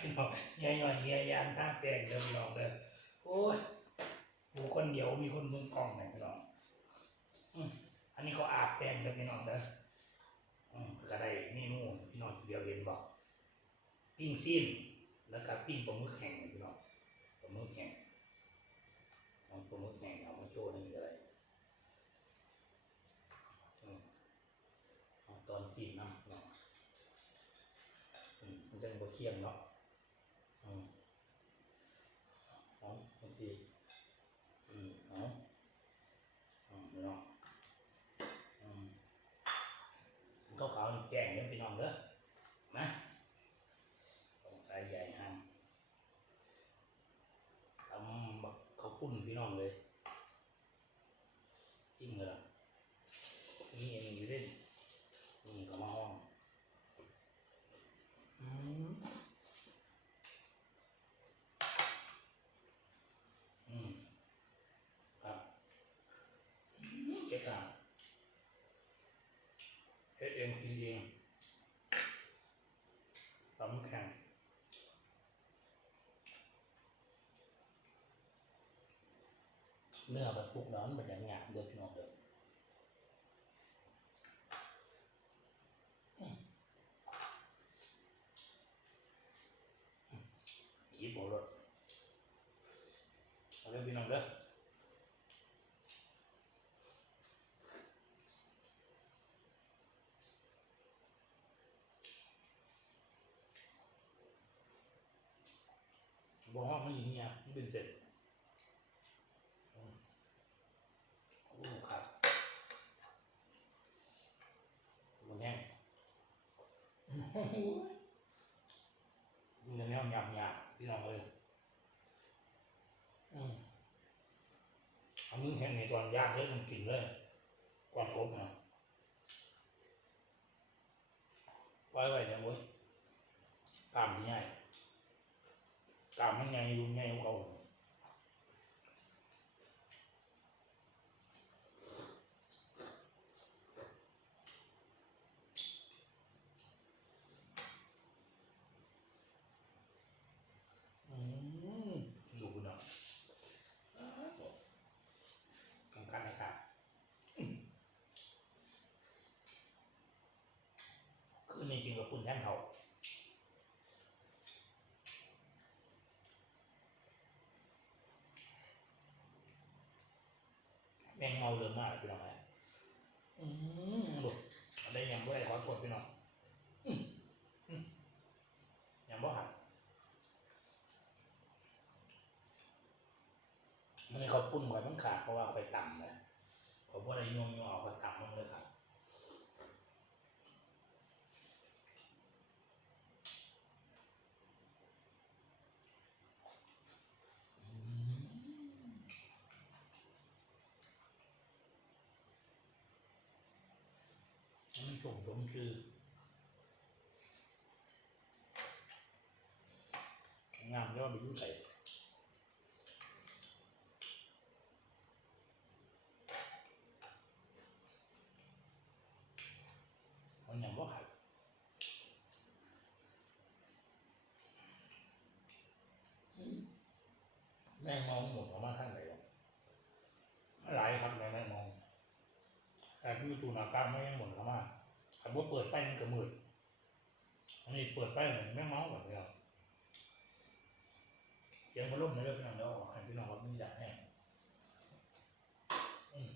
พี่น้องยายหน่อยยายยานท่าแปลงเดิมพี่น้องเด้อโอ้ยหูคนเดียวมีคนเมืองกล้องไหนพี่น้องอืมอันนี้เขาอาบแปลงเดิมพี่น้องเด้ออืมก็ได้เมนูพี่น้องเดียวเห็นบอกปิ้งซีนแล้วก็ปิ้งปลาหมึกแห้งพี่น้องปลาหมึกแห้งเอาปลาหมึกแห้งเอามาโชว์นี่ก็ได้อืมเอาตอนซีนน้ำพี่น้อง อืมมันจะบ่เที่ยงเนาะอืมเอาจังซี่อืมเอาอืมพี่น้องอืมข้าวขาวนี่แกงเด้อพี่น้องเด้อนะต้องใส่ใหญ่ห้ามทำบักข้าวปุ้นพี่น้องเลยชิมกันละนี่อันนี้อยู่เล่นนี่ก็มาห้อง อืมอืมครับเจ๊ค่ะเฮ็ดเองกินเองตำแข็ง เนื้อแบบพวกนั้นมันอย่างงามเด้อพี่น้องเด้อหยิบเอาเลยเอาเลยพี่น้องเด้อบอกว่ามันอย่างเงี้ยมันเป็นเสร็จอืมโอ้ครับมันแห้งมันจะแนวหยาบหยาบๆพี่น้องเลยอืมเอามึงแห้งในตอนย่างเลยมันกินเลยก่อนอบนะ ไว้ไว้เนี่ยโว้ยตามที่ง่ายตามมันไงดูไงของเขาอืมดูคุณเนาะสำคัญนะครับอืมคือ ในจริงกับคุณแท่นเขาแมงเมาเรือมากพี่น้องไอ้อืมบุได้ยังบ่ได้ขอโทษพี่น้องอืมอืมยังบ่หักมันเขาปุ้นข่อยมันขาดเพราะว่าข่อยต่ำเลยเขาบ่ได้ยงยงเอาข่อยต่ำลงเลยครับอืม มันส่งผลคืองามยอดไปยุ่ใส่มันยังว่าขาดแม่งมองหมดออกมาทางไหนวะหลายครับแม่งมอง แต่พี่ตูนากลางไม่หมดเข้ามาขับรถเปิดไฟมันก็มืดอันนี้เปิดไฟเหมือนแม่งเมาแบบเดียว เสียงพัดลมในเรื่องพี่น้องเดี๋ยวเอาให้พี่น้องรับนี่ดังแห้งอืม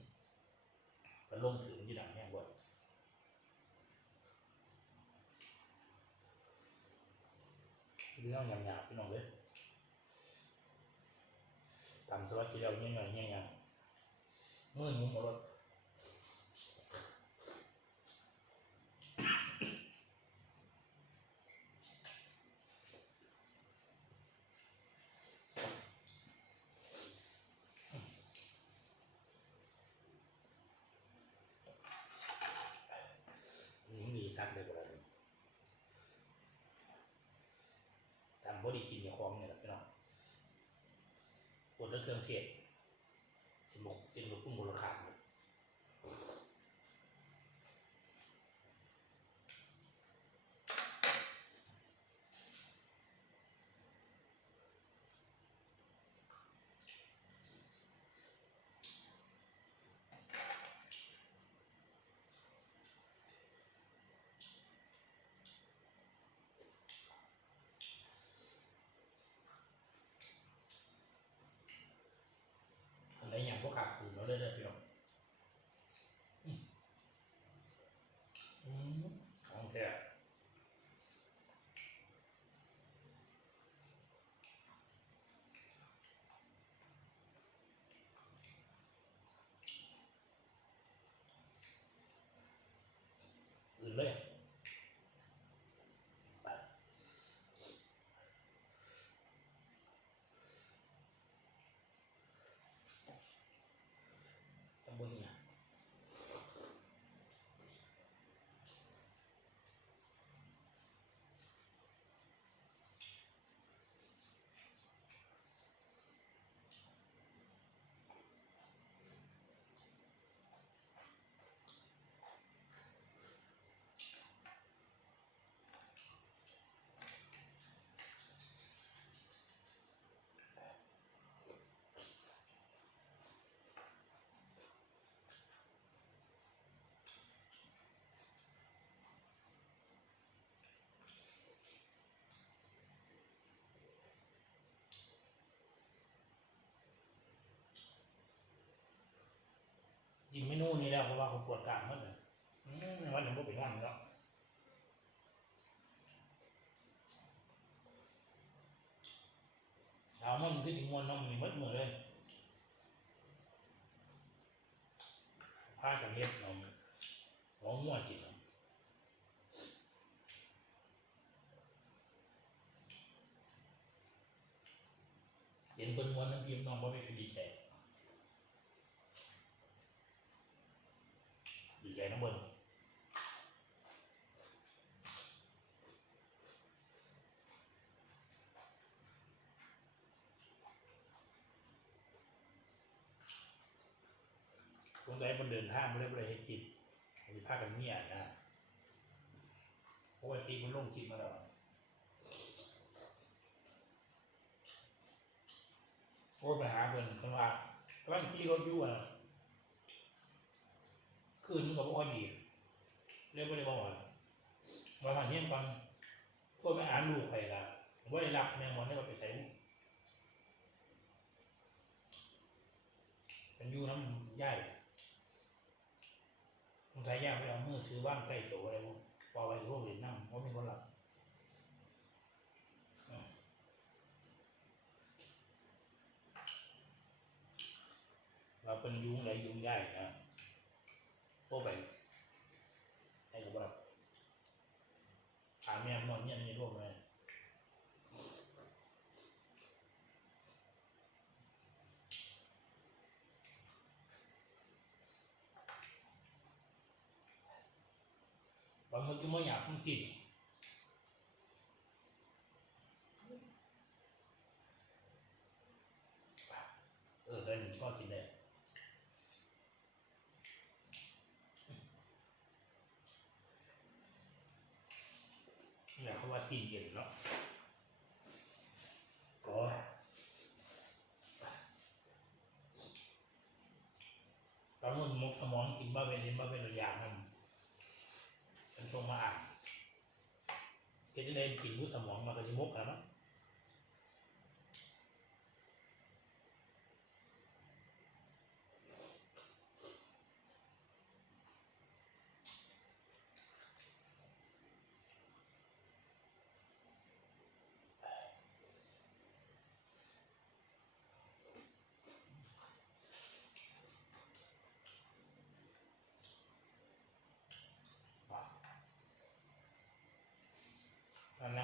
พัดลมถึงที่ดังแห้งบ่อยพี่น้องยำหยาบพี่น้องเลย คือถึงมวลนน้องมีมัดมือเลยผ้ากับเฮ็ดเราร้องมั่วกินเนาะเห็นเพิ่นวันน้ำพิมพ์น้องบ่ไม่เคยดีใจ ดีใจน้องเบิ้ลคง ได้บนเดินทางไม่ได้บริเหตุกิจมีผ้ากันเมียนะปกติมันลงจิตมาแล้วโอ้ไปหาเพิ่นคนว่ากำลังขี่รถยู่อะคืนมันก็บ่ค่อยดีเรียกว่าได้บ่หวานว่ามันเฮียนฟังโทษไปอ่านลูกไปละบ่ได้รับแม่งวันนี้ก็ไปใส่เป็นยู่น้ำย่ายายยาไปเอามือซื้อว่างใกล้โตอะไรบ่พอไปร่วมเล่นน้ำเพราะมีคนหลับอืมเราเป็นยุงอะไรยุงใหญ่นะ โทรไปให้กูรับถามแม่นอนเนี่ยนี่ร่วมเลย บ่อยากทั้งสิ้นเออแต่หนึ่งชอบกินได้นี่ยเขาว่าตีนเย็นเนาะ เบิ่งกายจิตสัมผัสผู้นั้นผู้นี้อะอันบ้าเพชรไปนั่ง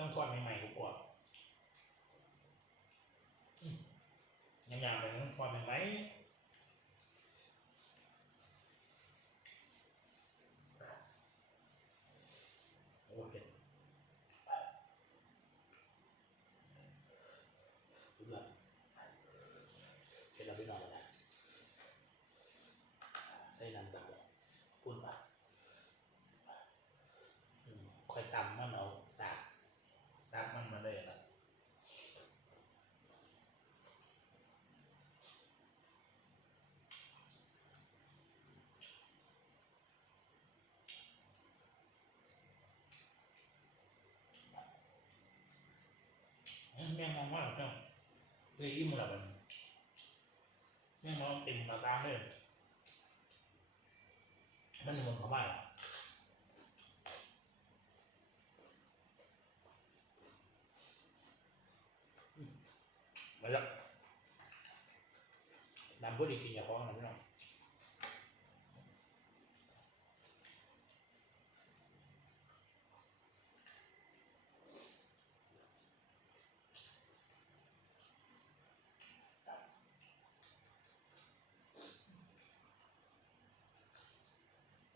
น้ำทอดใหม่ๆกว่ายังย่างเป็นน้ำทอดใหม่ๆ แม่งมองว่าเจ้าเคยอิ่มแล้วมันแม่งมองเต็มตาตามเลยมันมันเข้ามาแล้วอืมมาแล้วนำบุหรี่กินยาของนะพี่น้อง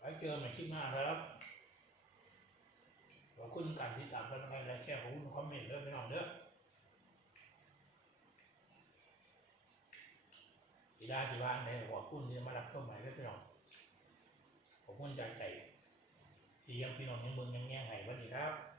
ไว้เจอกันให้าครับขอบคุณการติดตามกันไปและแชร์ของคุณคอมเมนต์เด้อพี่น้องเด้อที่ได้ที่บ้านในขอบคุณที่มารับเข้ามาด้วยพี่น้องขอบคุณจากใจที่ยังพี่น้องยังเมืองยังแง่ไห้วันนี้ครับ